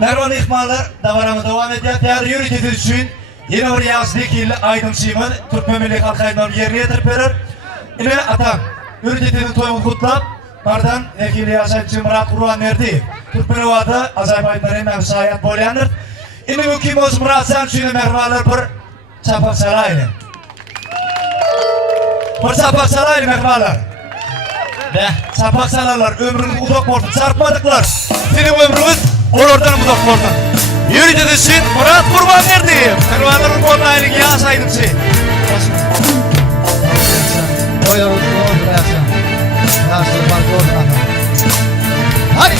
Merhaba ihmallar, devam ediyor. Değerli yürütücü için yeni bir yazlık il Aydın Şimin, Türk Memeli Halk Aydın'ın yerine yetirip verir. Yine atam, yürütücünün toyunu kutlap, bardan vekili yaşayıcı Murat Kurban Merdi, Türk Menevada Azerbaycan'ın mevsayat bolyanır. Yine mümkün olsun Murat San için merhabalar bir çapak saraylı. Bir çapak saraylı merhabalar. Ve çapak saraylar ömrünü udak bordu, çarpmadıklar. Senin ömrümüz oradan udak bordu. Yürütücü için Murat Kurban Merdi, merhabalar Kurban Aylın yaşaydım sizi. Buyurun, doğru yaşam. Yaşlı var, doğru adam. Hadi!